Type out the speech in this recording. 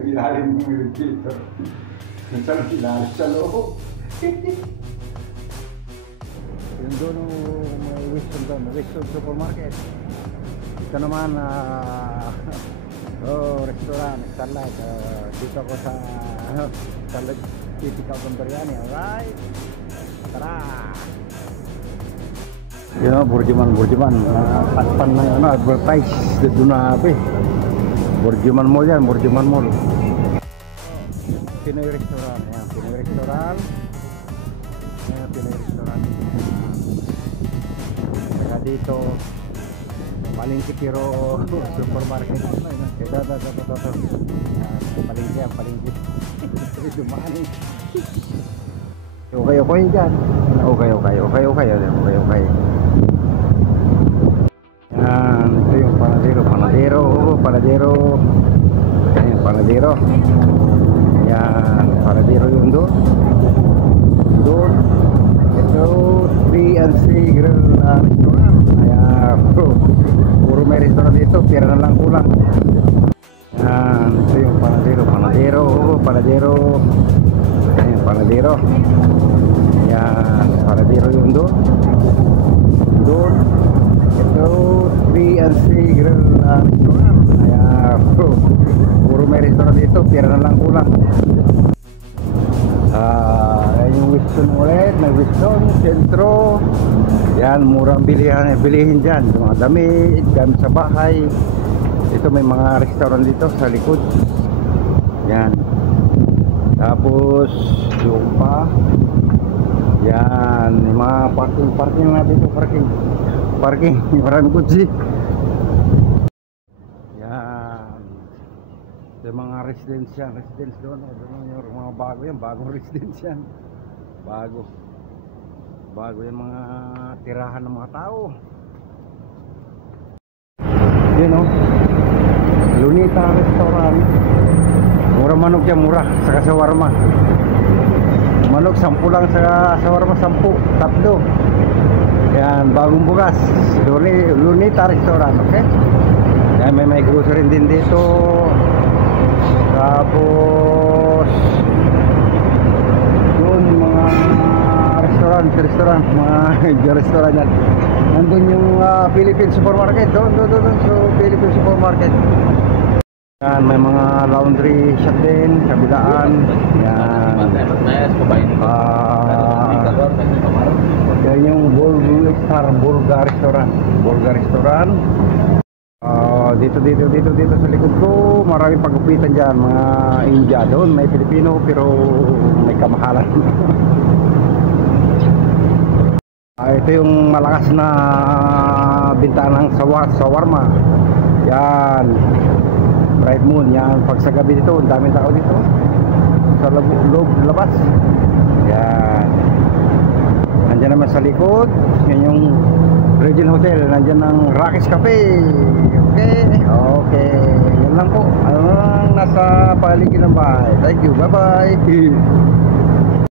ilalim ng radiator. Minsan ilalim sa loob. Yung doon may Wilson doon, Wilson Supermarket. Ito naman restaurant, Starlight. Dito ako sa Starlight Typical Biryani. Alright, tara! Yun o, Burjuman patpan na yun, advertise doon na api. Burjuman Mall yan, Burjuman Mall. Pinoy Restaurant, ayan, Pinoy Restaurant. Ayan, Pinoy Restaurant. Saka dito palengke pero supermarket. Ito. Palengke. Dumaan. Okay dyan. Okay. Yan, ito yung panadero. Yan yung panadero. Yan, panadero yung doon. Ito, 3&C Grill Restaurant. Ayan, puro may restaurant dito, pira na lang kulang. Yan, ito yung panadero. Yan yung panadero. Yan, panadero yung doon. Ito, 3&C Grill Restaurant. Ayan, puro may restaurant dito, pira na lang kulang. Ayan yung Wilson ulit, may Wilson, sentro. Yan, murang bilihin dyan. Mga damit sa bahay. Ito may mga restaurant dito sa likod. Yan. Tapos yung pa. Yan, yung mga parking na dito, parking. Maraming kutsi. Yan. Yung mga residence doon. Yung mga bago yan, bagong residence yan. Bago yung mga tirahan ng mga tao. Yun o, Lunita Restaurant. Mura manok yan, mura. Saka shawarma. Manok 10 lang, saka shawarma 10. Tatlo. Yan, bagong bukas. Lunita Restaurant, okay? Yan, may grocery din dito. Tapos doon mga restaurant, mga restaurant yan. Nandun yung Philippine Supermarket. Doon. So, Philippine Supermarket. Yan, may mga laundry shop din, kabilaan. Yan. Yan yung Bulgar Restaurant. Dito sa likod ko, maraming pagupitan dyan, mga India. Doon may Pilipino pero may kamahalan. Ito yung malakas na bintanang shawarma. Yan, Bright Moon. Yan, pag sa gabi dito, ang daming tao dito sa loob, labas. Yan, nandyan naman sa likod. Yan yung Regent Hotel. Nandyan ang Rockies Cafe. Okay, yan lang po ang nasa paligid ng bahay. Thank you, bye bye.